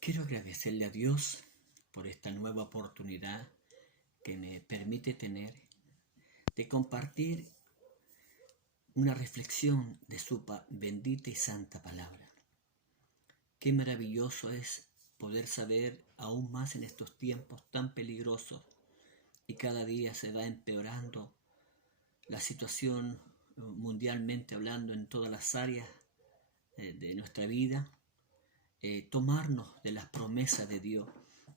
Quiero agradecerle a Dios por esta nueva oportunidad que me permite tener de compartir una reflexión de su bendita y santa palabra. Qué maravilloso es poder saber aún más en estos tiempos tan peligrosos y cada día se va empeorando la situación mundialmente hablando en todas las áreas de nuestra vida. Tomarnos de las promesas de Dios,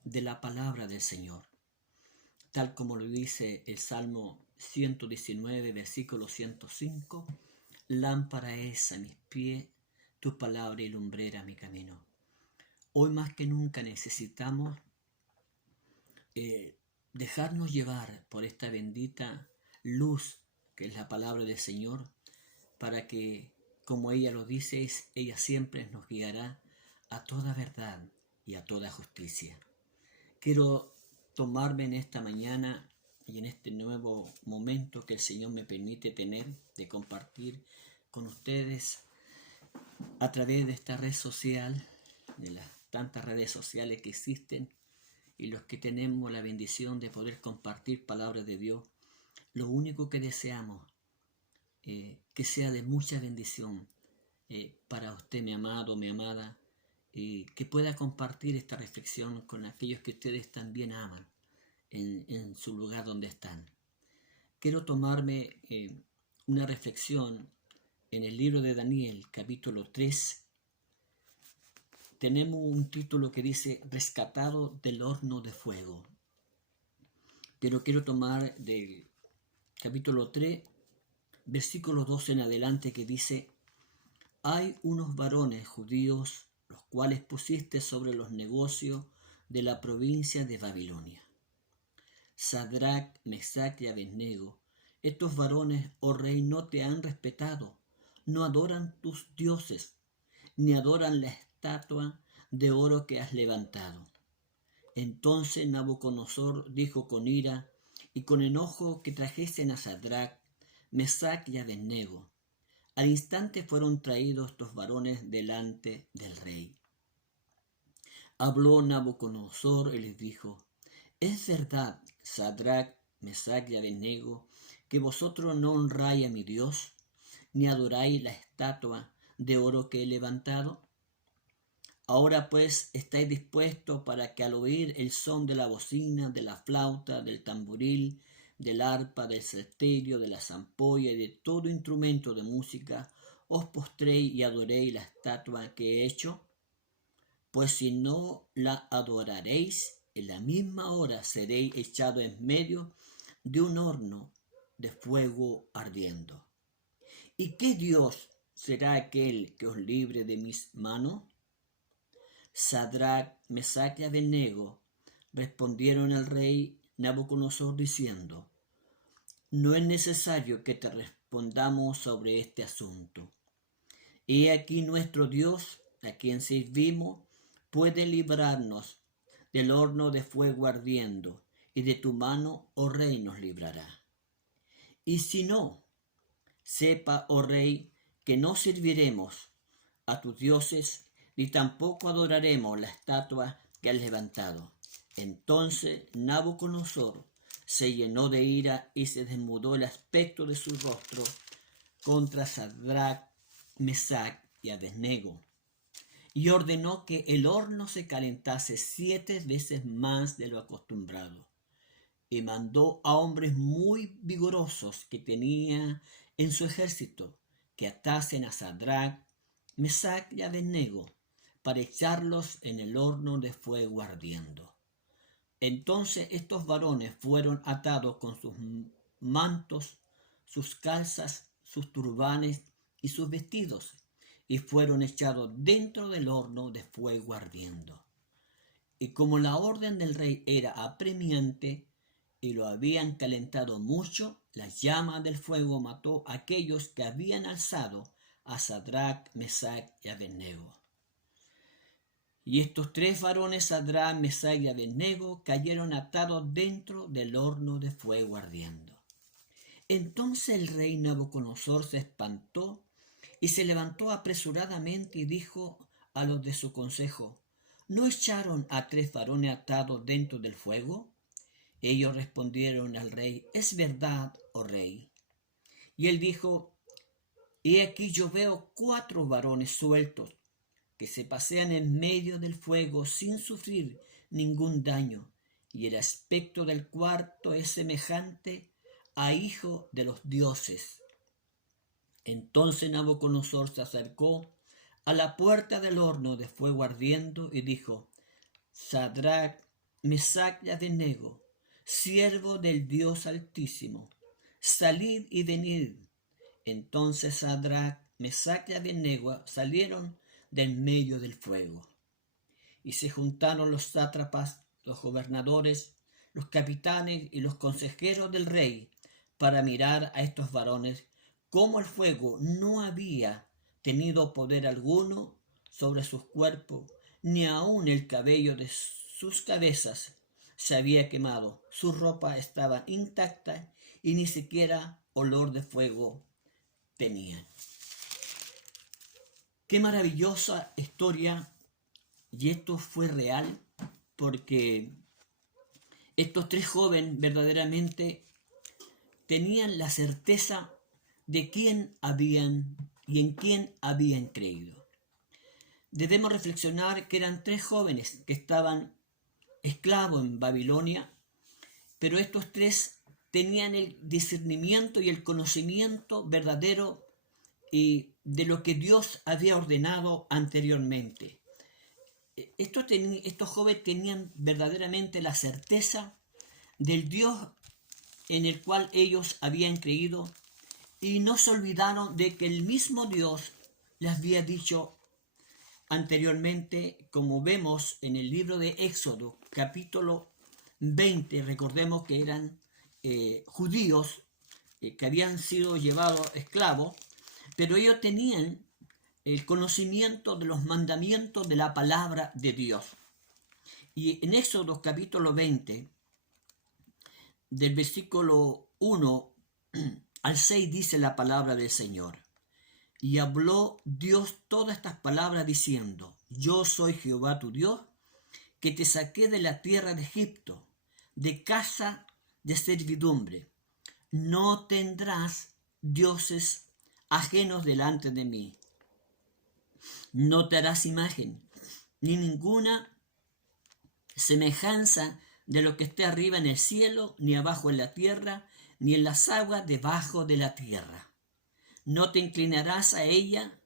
de la palabra del Señor, tal como lo dice el Salmo 119, versículo 105, lámpara es a mis pies tu palabra y lumbrera mi camino. Hoy más que nunca necesitamos dejarnos llevar por esta bendita luz que es la palabra del Señor, para que, como ella lo dice, ella siempre nos guiará a toda verdad y a toda justicia. Quiero tomarme en esta mañana y en este nuevo momento que el Señor me permite tener de compartir con ustedes a través de esta red social, de las tantas redes sociales que existen y los que tenemos la bendición de poder compartir palabras de Dios. Lo único que deseamos que sea de mucha bendición para usted, mi amado, mi amada, que pueda compartir esta reflexión con aquellos que ustedes también aman en su lugar donde están. Quiero tomarme una reflexión en el libro de Daniel, capítulo 3. Tenemos un título que dice Rescatado del horno de fuego. Pero quiero tomar del capítulo 3, versículo 12 en adelante, que dice: hay unos varones judíos los cuales pusiste sobre los negocios de la provincia de Babilonia. Sadrach, Mesach y Abednego, estos varones, oh rey, no te han respetado, no adoran tus dioses, ni adoran la estatua de oro que has levantado. Entonces Nabucodonosor dijo con ira y con enojo que trajesen a Sadrach, Mesach y Abednego. Al instante fueron traídos estos varones delante del rey. Habló Nabucodonosor y les dijo: es verdad, Sadrach, Mesach y Abednego, que vosotros no honráis a mi Dios, ni adoráis la estatua de oro que he levantado. Ahora pues estáis dispuestos para que al oír el son de la bocina, de la flauta, del tamboril, del arpa, del salterio, de la zampolla y de todo instrumento de música, os postréis y adoréis la estatua que he hecho. Pues si no la adoraréis, en la misma hora seréis echados en medio de un horno de fuego ardiendo. ¿Y qué Dios será aquel que os libre de mis manos? Sadrach, Mesach y Abednego respondieron al rey Nabucodonosor diciendo: no es necesario que te respondamos sobre este asunto. He aquí nuestro Dios, a quien servimos, puede librarnos del horno de fuego ardiendo, y de tu mano, oh rey, nos librará. Y si no, sepa, oh rey, que no serviremos a tus dioses, ni tampoco adoraremos la estatua que has levantado. Entonces Nabucodonosor se llenó de ira y se desmudó el aspecto de su rostro contra Sadrach, Mesach y Abednego, y ordenó que el horno se calentase 7 veces más de lo acostumbrado, y mandó a hombres muy vigorosos que tenía en su ejército que atasen a Sadrach, Mesach y Abednego para echarlos en el horno de fuego ardiendo. Entonces estos varones fueron atados con sus mantos, sus calzas, sus turbanes y sus vestidos, y fueron echados dentro del horno de fuego ardiendo. Y como la orden del rey era apremiante y lo habían calentado mucho, la llama del fuego mató a aquellos que habían alzado a Sadrach, Mesach y Abednego. Y estos 3 varones, Sadrach, Mesach y Abednego, cayeron atados dentro del horno de fuego ardiendo. Entonces el rey Nabucodonosor se espantó y se levantó apresuradamente y dijo a los de su consejo: ¿no echaron a 3 varones atados dentro del fuego? Ellos respondieron al rey: es verdad, oh rey. Y él dijo: he aquí yo veo 4 varones sueltos que se pasean en medio del fuego sin sufrir ningún daño, y el aspecto del cuarto es semejante a hijo de los dioses. Entonces Nabucodonosor se acercó a la puerta del horno de fuego ardiendo y dijo: Sadrach, Mesach y Abednego, siervo del Dios Altísimo, salid y venid. Entonces Sadrach, Mesach y Abednego salieron del medio del fuego. Y se juntaron los sátrapas, los gobernadores, los capitanes y los consejeros del rey para mirar a estos varones, cómo el fuego no había tenido poder alguno sobre sus cuerpos, ni aun el cabello de sus cabezas se había quemado, su ropa estaba intacta y ni siquiera olor de fuego tenían. Qué maravillosa historia, y esto fue real, porque estos 3 jóvenes verdaderamente tenían la certeza de quién habían y en quién habían creído. Debemos reflexionar que eran 3 jóvenes que estaban esclavos en Babilonia, pero estos 3 tenían el discernimiento y el conocimiento verdadero y de lo que Dios había ordenado anteriormente. Estos jóvenes tenían verdaderamente la certeza del Dios en el cual ellos habían creído, y no se olvidaron de que el mismo Dios les había dicho anteriormente, como vemos en el libro de Éxodo, capítulo 20. Recordemos que eran judíos que habían sido llevados esclavos, pero ellos tenían el conocimiento de los mandamientos de la palabra de Dios. Y en Éxodo capítulo 20, del versículo 1 al 6, dice la palabra del Señor: y habló Dios todas estas palabras diciendo: yo soy Jehová tu Dios, que te saqué de la tierra de Egipto, de casa de servidumbre. No tendrás dioses ajenos delante de mí. No te harás imagen, ni ninguna semejanza de lo que esté arriba en el cielo, ni abajo en la tierra, ni en las aguas debajo de la tierra. No te inclinarás a ella,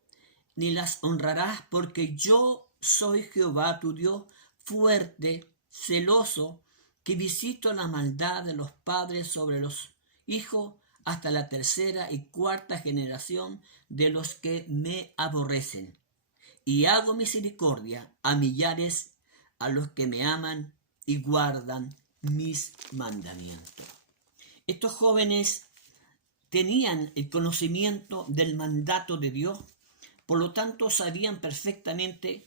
ni las honrarás, porque yo soy Jehová tu Dios, fuerte, celoso, que visito la maldad de los padres sobre los hijos hasta la 3ª y 4ª generación de los que me aborrecen. Y hago misericordia a millares, a los que me aman y guardan mis mandamientos. Estos jóvenes tenían el conocimiento del mandato de Dios, por lo tanto sabían perfectamente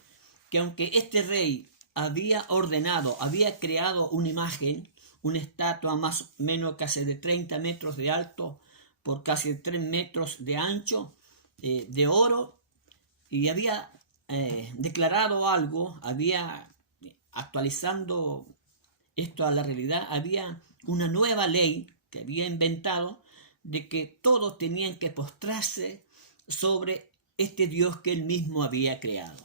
que aunque este rey había ordenado, había creado una imagen, una estatua más o menos casi de 30 metros de alto por casi 3 metros de ancho, de oro, y había declarado algo, había actualizando esto a la realidad, había una nueva ley que había inventado de que todos tenían que postrarse sobre este Dios que él mismo había creado.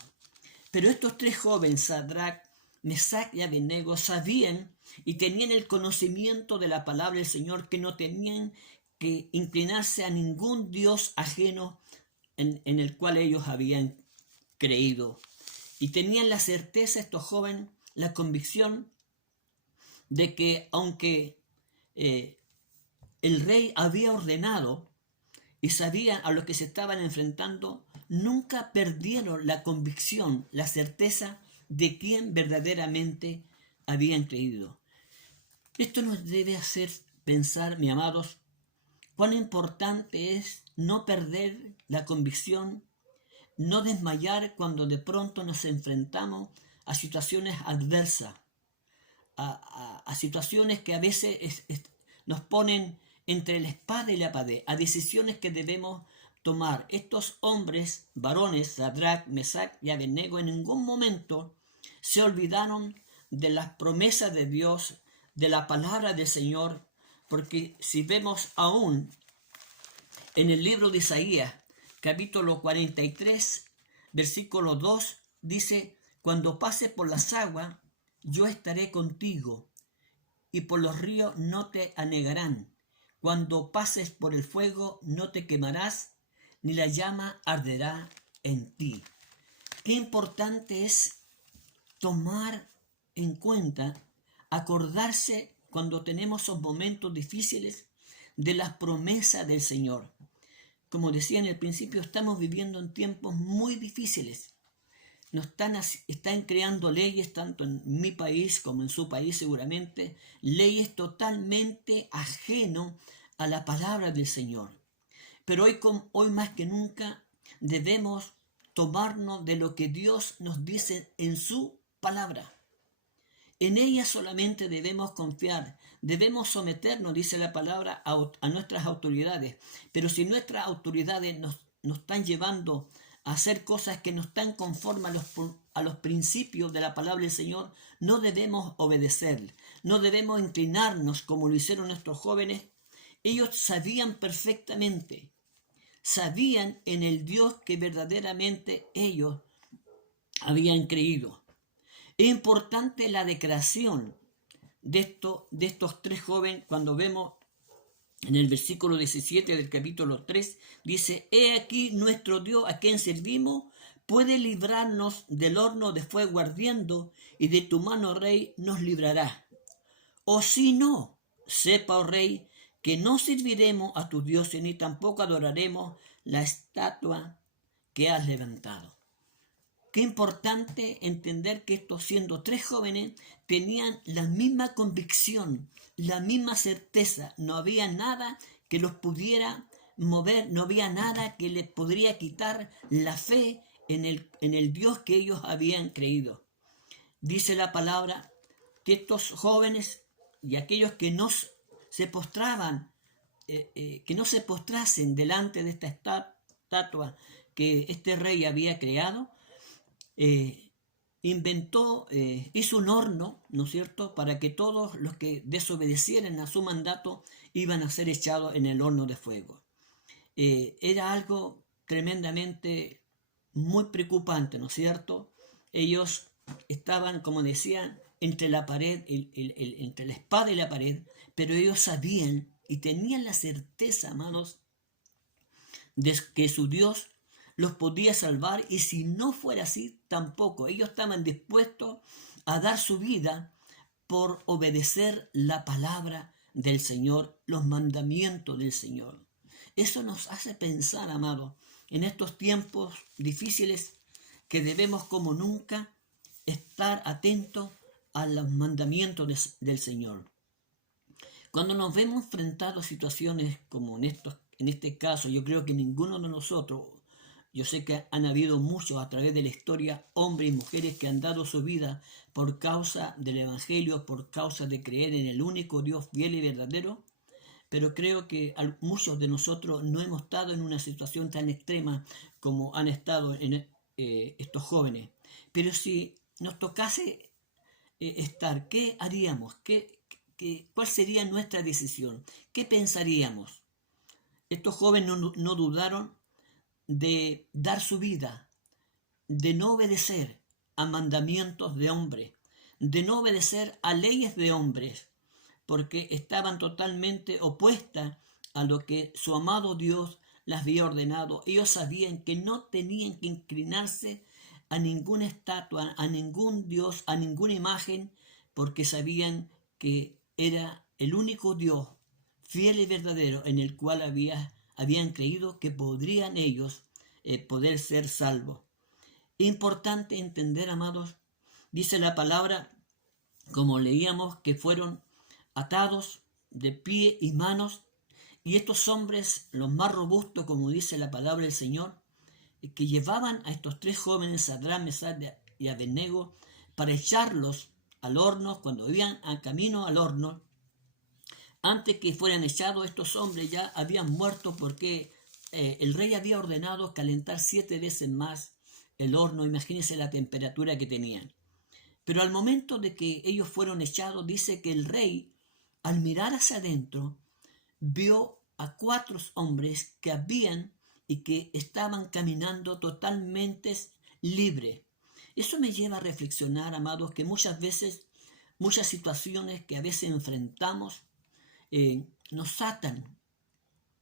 Pero estos 3 jóvenes, Sadrach, Mesach y Abednego, sabían y tenían el conocimiento de la palabra del Señor, que no tenían que inclinarse a ningún Dios ajeno en el cual ellos habían creído. Y tenían la certeza, estos jóvenes, la convicción de que aunque el rey había ordenado y sabían a lo que se estaban enfrentando, nunca perdieron la convicción, la certeza de quién verdaderamente habían creído. Esto nos debe hacer pensar, mis amados, cuán importante es no perder la convicción, no desmayar cuando de pronto nos enfrentamos a situaciones adversas, a situaciones que a veces nos ponen entre la espada y la pared, a decisiones que debemos tomar. Estos hombres, varones, Sadrach, Mesach y Abednego, en ningún momento se olvidaron de las promesas de Dios, de la palabra del Señor, porque si vemos aún en el libro de Isaías, capítulo 43, versículo 2, dice: cuando pases por las aguas, yo estaré contigo, y por los ríos no te anegarán. Cuando pases por el fuego, no te quemarás, ni la llama arderá en ti. Qué importante es tomar en cuenta, acordarse cuando tenemos esos momentos difíciles de las promesas del Señor. Como decía en el principio, estamos viviendo en tiempos muy difíciles. Están creando leyes, tanto en mi país como en su país seguramente, leyes totalmente ajenas a la palabra del Señor. Pero hoy más que nunca debemos tomarnos de lo que Dios nos dice en su palabra. En ella solamente debemos confiar, debemos someternos, dice la palabra, a nuestras autoridades. Pero si nuestras autoridades nos están llevando a hacer cosas que no están conformes a los principios de la palabra del Señor, no debemos obedecer, no debemos inclinarnos como lo hicieron nuestros jóvenes. Ellos sabían perfectamente, sabían en el Dios que verdaderamente ellos habían creído. Es importante la declaración de estos tres jóvenes cuando vemos en el versículo 17 del capítulo 3, dice: he aquí nuestro Dios a quien servimos puede librarnos del horno de fuego ardiendo, y de tu mano, rey, nos librará. O si no, sepa, oh rey, que no serviremos a tus dioses, ni tampoco adoraremos la estatua que has levantado. Qué importante entender que estos, siendo tres jóvenes, tenían la misma convicción, la misma certeza. No había nada que los pudiera mover, no había nada que les podría quitar la fe en el Dios que ellos habían creído. Dice la palabra que estos jóvenes y aquellos que no se postraban, que no se postrasen delante de esta estatua que este rey había creado, hizo un horno, ¿no es cierto?, para que todos los que desobedecieran a su mandato iban a ser echados en el horno de fuego. Era algo tremendamente muy preocupante, ¿no es cierto? Ellos estaban, como decían, entre la pared, entre la espada y la pared, pero ellos sabían y tenían la certeza, amados, de que su Dios los podía salvar, y si no fuera así, tampoco. Ellos estaban dispuestos a dar su vida por obedecer la palabra del Señor, los mandamientos del Señor. Eso nos hace pensar, amados, en estos tiempos difíciles, que debemos como nunca estar atentos a los mandamientos del Señor. Cuando nos vemos enfrentados a situaciones como en este caso, yo creo que ninguno de nosotros, yo sé que han habido muchos a través de la historia, hombres y mujeres que han dado su vida por causa del Evangelio, por causa de creer en el único Dios fiel y verdadero, pero creo que muchos de nosotros no hemos estado en una situación tan extrema como han estado estos jóvenes. Pero si nos tocase estar, ¿qué haríamos? ¿Cuál sería nuestra decisión? ¿Qué pensaríamos? Estos jóvenes no dudaron de dar su vida, de no obedecer a mandamientos de hombres, de no obedecer a leyes de hombres, porque estaban totalmente opuestas a lo que su amado Dios les había ordenado. Ellos sabían que no tenían que inclinarse a ninguna estatua, a ningún Dios, a ninguna imagen, porque sabían que era el único Dios fiel y verdadero en el cual habían creído que podrían ellos poder ser salvos. Importante entender, amados, dice la palabra, como leíamos, que fueron atados de pie y manos, y estos hombres, los más robustos, como dice la palabra del Señor, que llevaban a estos tres jóvenes, Sadrach, Mesach y Abednego, para echarlos al horno. Cuando iban a camino al horno, antes que fueran echados, estos hombres ya habían muerto, porque el rey había ordenado calentar 7 veces más el horno. Imagínense la temperatura que tenían. Pero al momento de que ellos fueron echados, dice que el rey, al mirar hacia adentro, vio a 4 hombres que habían y que estaban caminando totalmente libres. Eso me lleva a reflexionar, amados, que muchas veces, muchas situaciones que a veces enfrentamos, nos atan,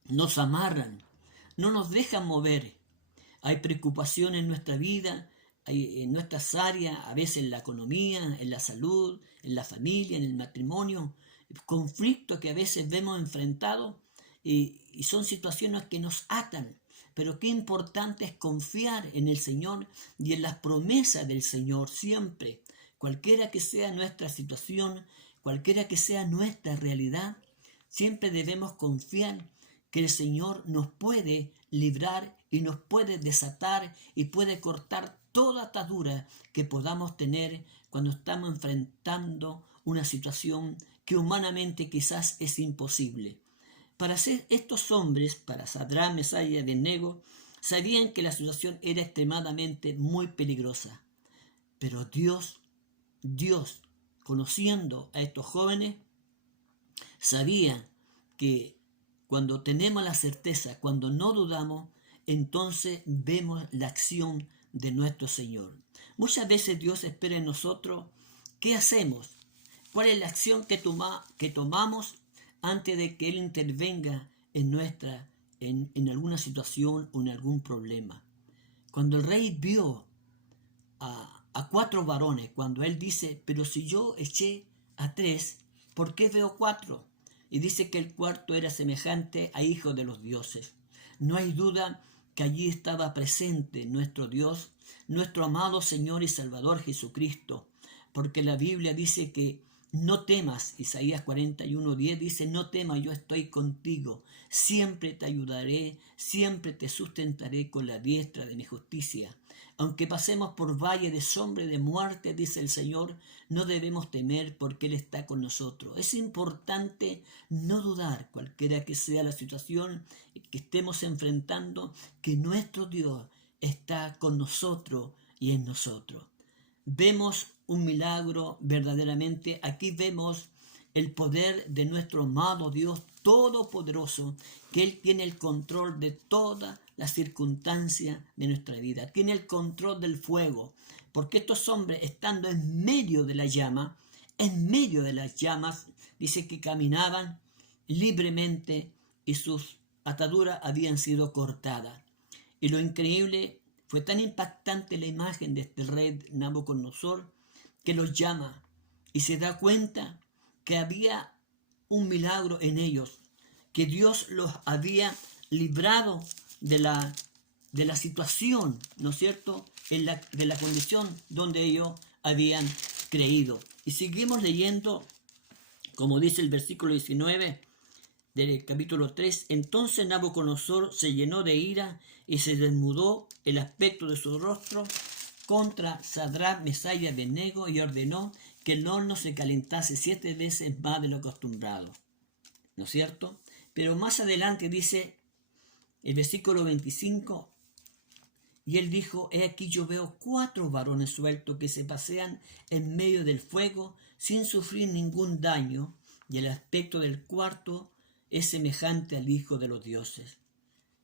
nos amarran, no nos dejan mover. Hay preocupación en nuestra vida, hay en nuestras áreas, a veces en la economía, en la salud, en la familia, en el matrimonio, conflictos que a veces vemos enfrentados y son situaciones que nos atan. Pero qué importante es confiar en el Señor y en las promesas del Señor siempre. Cualquiera que sea nuestra situación, cualquiera que sea nuestra realidad, siempre debemos confiar que el Señor nos puede librar y nos puede desatar y puede cortar toda atadura que podamos tener cuando estamos enfrentando una situación que humanamente quizás es imposible. Para ser estos hombres, para Sadrach, Mesach y Abednego, sabían que la situación era extremadamente muy peligrosa. Pero Dios, conociendo a estos jóvenes, sabía que cuando tenemos la certeza, cuando no dudamos, entonces vemos la acción de nuestro Señor. Muchas veces Dios espera en nosotros qué hacemos, cuál es la acción que tomamos antes de que Él intervenga en alguna situación o en algún problema. Cuando el rey vio a 4 varones, cuando Él dice, pero si yo eché a 3, ¿por qué veo 4? Y dice que el cuarto era semejante a hijo de los dioses. No hay duda que allí estaba presente nuestro Dios, nuestro amado Señor y Salvador Jesucristo, porque la Biblia dice que no temas, Isaías 41:10 dice, no temas, yo estoy contigo, siempre te ayudaré, siempre te sustentaré con la diestra de mi justicia. Aunque pasemos por valle de sombra y de muerte, dice el Señor, no debemos temer porque Él está con nosotros. Es importante no dudar, cualquiera que sea la situación que estemos enfrentando, que nuestro Dios está con nosotros y en nosotros. Vemos un milagro verdaderamente. Aquí vemos el poder de nuestro amado Dios Todopoderoso, que Él tiene el control de todas las circunstancias de nuestra vida. Tiene el control del fuego, porque estos hombres, estando en medio de la llama, en medio de las llamas, dice que caminaban libremente y sus ataduras habían sido cortadas. Y lo increíble, fue tan impactante la imagen de este rey Nabucodonosor que los llama y se da cuenta que había un milagro en ellos, que Dios los había librado de la situación, ¿no es cierto?, de la condición donde ellos habían creído. Y seguimos leyendo, como dice el versículo 19 del capítulo 3, entonces Nabucodonosor se llenó de ira y se desmudó el aspecto de su rostro contra Sadrach, Mesach y Abednego y ordenó que el horno se calentase 7 veces más de lo acostumbrado. ¿No es cierto? Pero más adelante dice el versículo 25, y él dijo, he aquí yo veo 4 varones sueltos que se pasean en medio del fuego sin sufrir ningún daño, y el aspecto del cuarto es semejante al Hijo de los dioses.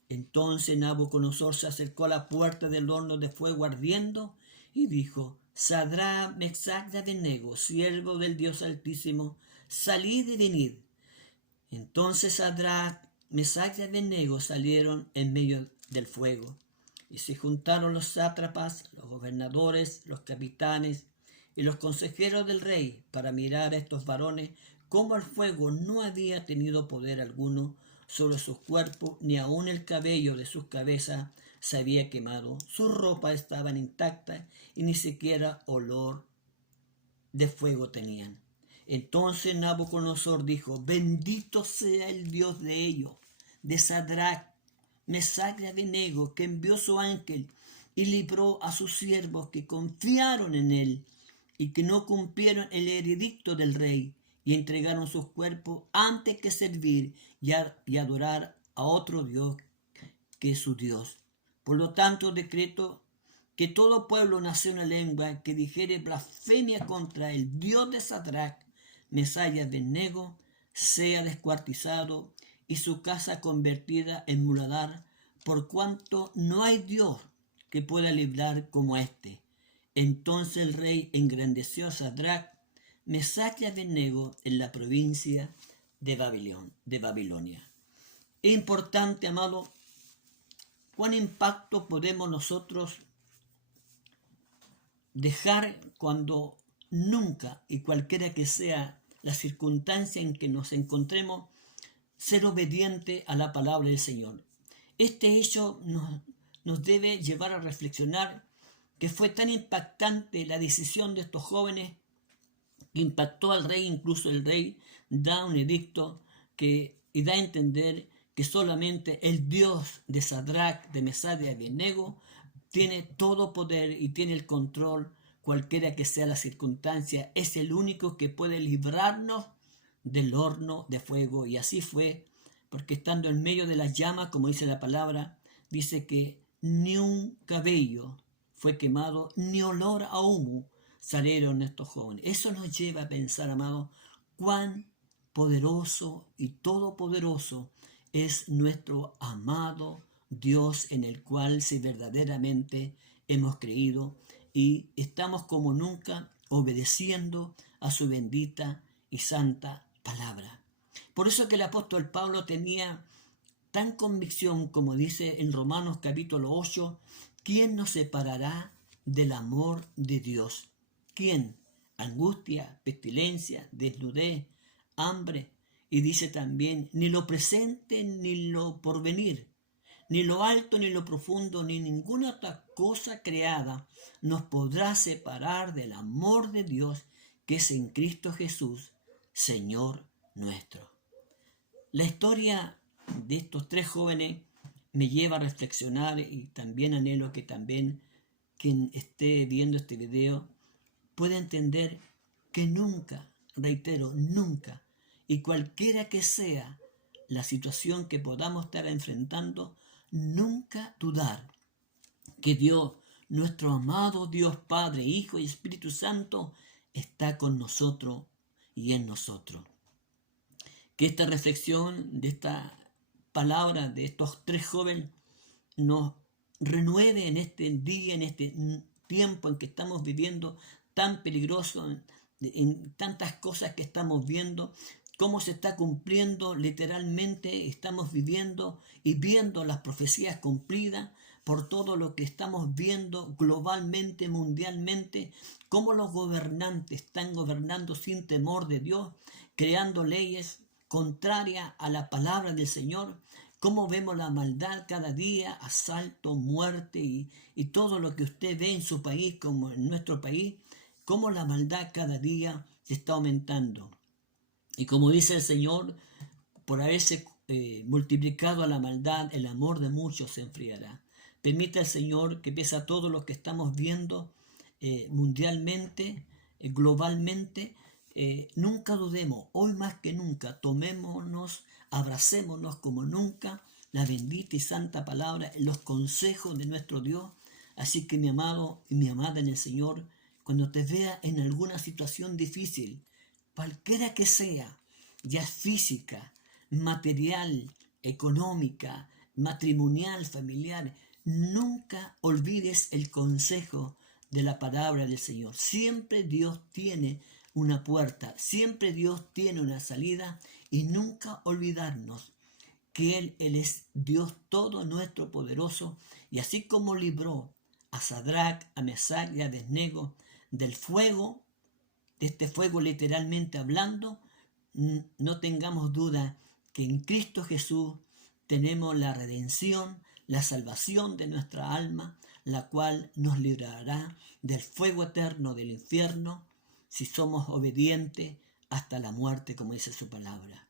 Entonces Nabucodonosor se acercó a la puerta del horno de fuego ardiendo y dijo, Sadrach, Mesach y Abednego, siervo del Dios Altísimo, salid y venid. Entonces Sadrach, Mesach y Abednego salieron en medio del fuego, y se juntaron los sátrapas, los gobernadores, los capitanes y los consejeros del rey para mirar a estos varones, como el fuego no había tenido poder alguno sobre sus cuerpos, ni aun el cabello de sus cabezas se había quemado, sus ropas estaban intactas y ni siquiera olor de fuego tenían. Entonces Nabucodonosor dijo, bendito sea el Dios de ellos, de Sadrach, Mesach y Abednego, que envió su ángel y libró a sus siervos que confiaron en él y que no cumplieron el edicto del rey y entregaron sus cuerpos antes que servir y adorar a otro Dios que es su Dios. Por lo tanto, decreto que todo pueblo, nación o lengua que dijere blasfemia contra el Dios de Sadrach, Mesach y Abednego, sea descuartizado y su casa convertida en muladar, por cuanto no hay Dios que pueda librar como éste. Entonces el rey engrandeció a Sadrach, Mesach y Abednego en la provincia de Babilonia. Es importante, amado, cuán impacto podemos nosotros dejar cuando nunca y cualquiera que sea la circunstancia en que nos encontremos, ser obediente a la palabra del Señor. Este hecho nos debe llevar a reflexionar que fue tan impactante la decisión de estos jóvenes que impactó al rey. Incluso el rey da un edicto y da a entender que solamente el Dios de Sadrach, de Mesach y de Abednego tiene todo poder y tiene el control, cualquiera que sea la circunstancia. Es el único que puede librarnos del horno de fuego. Y así fue, porque estando en medio de las llamas, como dice la palabra, dice que ni un cabello fue quemado, ni olor a humo salieron estos jóvenes. Eso nos lleva a pensar, amado, cuán poderoso y todopoderoso es nuestro amado Dios, en el cual si verdaderamente hemos creído y estamos como nunca obedeciendo a su bendita y santa palabra. Por eso que el apóstol Pablo tenía tan convicción, como dice en Romanos capítulo 8, ¿quién nos separará del amor de Dios? ¿Quién? Angustia, pestilencia, desnudez, hambre. Y dice también, ni lo presente ni lo porvenir, ni lo alto ni lo profundo, ni ninguna otra cosa creada nos podrá separar del amor de Dios que es en Cristo Jesús, Señor nuestro. La historia de estos tres jóvenes me lleva a reflexionar, y también anhelo que también quien esté viendo este video pueda entender que nunca, reitero, nunca, y cualquiera que sea la situación que podamos estar enfrentando, nunca dudar que Dios, nuestro amado Dios Padre, Hijo y Espíritu Santo, está con nosotros y en nosotros. Que esta reflexión de esta palabra de estos tres jóvenes nos renueve en este día, en este tiempo en que estamos viviendo tan peligroso, en tantas cosas que estamos viendo, cómo se está cumpliendo literalmente. Estamos viviendo y viendo las profecías cumplidas por todo lo que estamos viendo globalmente, mundialmente, cómo los gobernantes están gobernando sin temor de Dios, creando leyes contrarias a la palabra del Señor. Cómo vemos la maldad cada día, asalto, muerte y todo lo que usted ve en su país como en nuestro país, cómo la maldad cada día se está aumentando. Y como dice el Señor, por haberse multiplicado a la maldad, el amor de muchos se enfriará. Permita el Señor que pese a todo lo que estamos viendo mundialmente, globalmente, nunca dudemos, hoy más que nunca, tomémonos, abracémonos como nunca la bendita y santa palabra, los consejos de nuestro Dios. Así que mi amado y mi amada en el Señor, cuando te vea en alguna situación difícil, cualquiera que sea, ya física, material, económica, matrimonial, familiar, nunca olvides el consejo de la palabra del Señor. Siempre Dios tiene una puerta, siempre Dios tiene una salida, y nunca olvidarnos que Él es Dios todo nuestro poderoso, y así como libró a Sadrach, a Mesach y a Abednego del fuego, de este fuego literalmente hablando, no tengamos duda que en Cristo Jesús tenemos la redención, la salvación de nuestra alma, la cual nos librará del fuego eterno del infierno si somos obedientes hasta la muerte, como dice su palabra.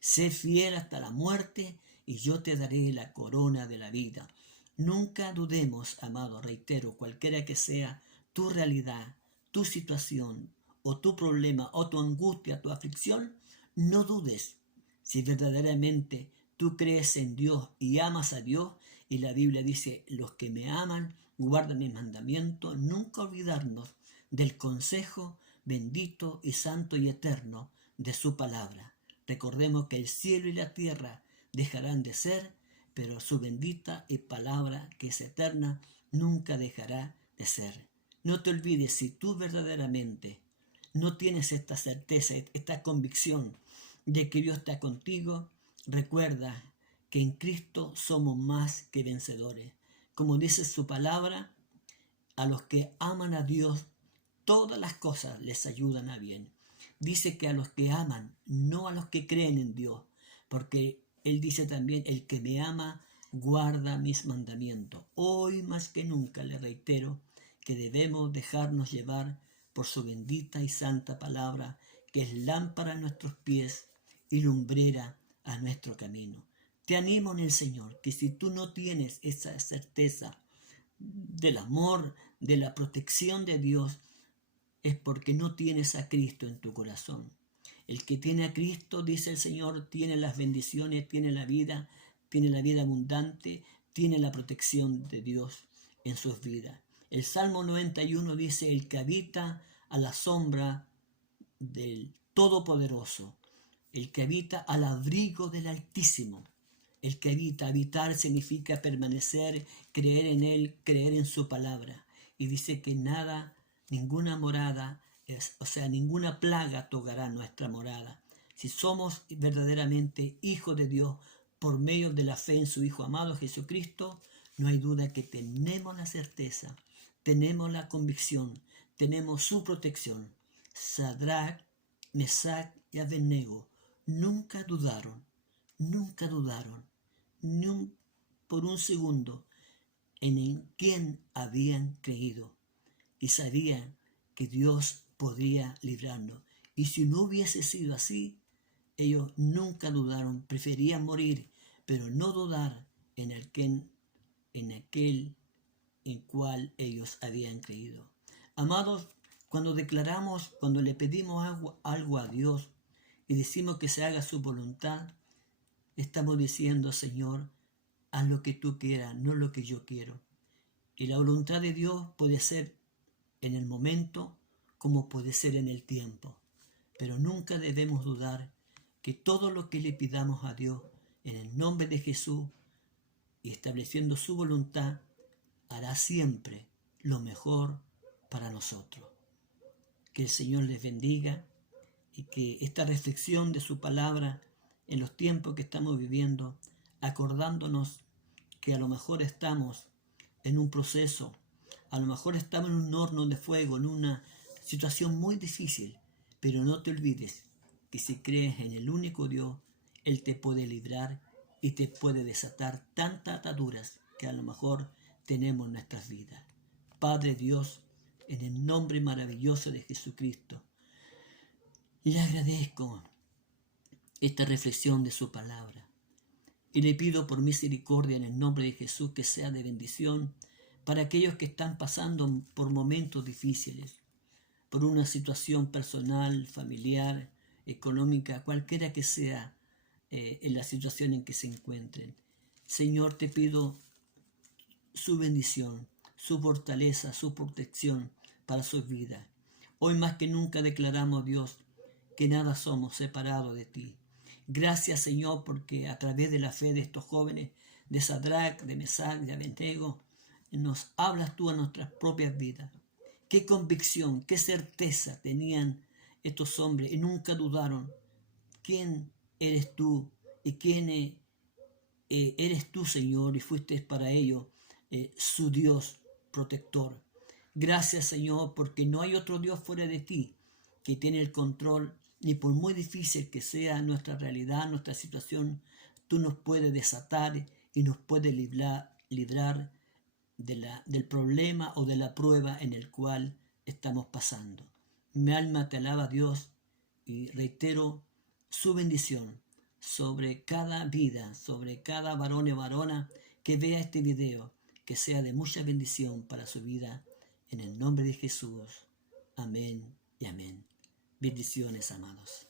Sé fiel hasta la muerte y yo te daré la corona de la vida. Nunca dudemos, amado, reitero, cualquiera que sea tu realidad, tu situación, o tu problema, o tu angustia, tu aflicción, no dudes. Si verdaderamente tú crees en Dios y amas a Dios, y la Biblia dice, los que me aman, guarda mis mandamientos, nunca olvidarnos del consejo bendito y santo y eterno de su palabra. Recordemos que el cielo y la tierra dejarán de ser, pero su bendita y palabra, que es eterna, nunca dejará de ser. No te olvides, si tú verdaderamente no tienes esta certeza, esta convicción de que Dios está contigo, recuerda que en Cristo somos más que vencedores. Como dice su palabra, a los que aman a Dios, todas las cosas les ayudan a bien. Dice que a los que aman, no a los que creen en Dios, porque Él dice también, el que me ama, guarda mis mandamientos. Hoy más que nunca le reitero que debemos dejarnos llevar por su bendita y santa palabra, que es lámpara a nuestros pies y lumbrera a nuestro camino. Te animo en el Señor, que si tú no tienes esa certeza del amor, de la protección de Dios, es porque no tienes a Cristo en tu corazón. El que tiene a Cristo, dice el Señor, tiene las bendiciones, tiene la vida abundante, tiene la protección de Dios en sus vidas. El Salmo 91 dice, el que habita a la sombra del Todopoderoso, el que habita al abrigo del Altísimo. El que habita, habitar significa permanecer, creer en Él, creer en su palabra. Y dice que nada, ninguna morada, ninguna plaga tocará nuestra morada. Si somos verdaderamente hijos de Dios por medio de la fe en su Hijo amado Jesucristo, no hay duda que tenemos la certeza, tenemos la convicción, tenemos su protección. Sadrach, Mesach y Abednego nunca dudaron ni por un segundo en quién habían creído y sabían que Dios podía librarnos. Y si no hubiese sido así, ellos nunca dudaron, preferían morir, pero no dudar en aquel en cual ellos habían creído. Amados, cuando le pedimos algo a Dios y decimos que se haga su voluntad, estamos diciendo, Señor, haz lo que tú quieras, no lo que yo quiero. Y la voluntad de Dios puede ser en el momento como puede ser en el tiempo. Pero nunca debemos dudar que todo lo que le pidamos a Dios en el nombre de Jesús y estableciendo su voluntad, hará siempre lo mejor para nosotros. Que el Señor les bendiga y que esta reflexión de su palabra en los tiempos que estamos viviendo, acordándonos que a lo mejor estamos en un proceso, a lo mejor estamos en un horno de fuego, en una situación muy difícil, pero no te olvides que si crees en el único Dios, Él te puede librar y te puede desatar tantas ataduras que a lo mejor tenemos en nuestras vidas. Padre Dios, en el nombre maravilloso de Jesucristo, le agradezco esta reflexión de su palabra y le pido por misericordia en el nombre de Jesús que sea de bendición para aquellos que están pasando por momentos difíciles, por una situación personal, familiar, económica, cualquiera que sea en la situación en que se encuentren. Señor, te pido su bendición, su fortaleza, su protección para sus vidas. Hoy más que nunca declaramos, Dios, que nada somos separados de ti. Gracias, Señor, porque a través de la fe de estos jóvenes, de Sadrach, de Mesach, de Abednego, nos hablas tú a nuestras propias vidas. Qué convicción, qué certeza tenían estos hombres y nunca dudaron. ¿Quién eres tú y quién eres tú, Señor? Y fuiste para ellos su Dios protector. Gracias, Señor, porque no hay otro Dios fuera de ti que tiene el control, y por muy difícil que sea nuestra realidad, nuestra situación, tú nos puedes desatar y nos puedes librar del problema o de la prueba en el cual estamos pasando. Mi alma te alaba, Dios, y reitero su bendición sobre cada vida, sobre cada varón y varona que vea este video, que sea de mucha bendición para su vida, en el nombre de Jesús. Amén y amén. Bendiciones, amados.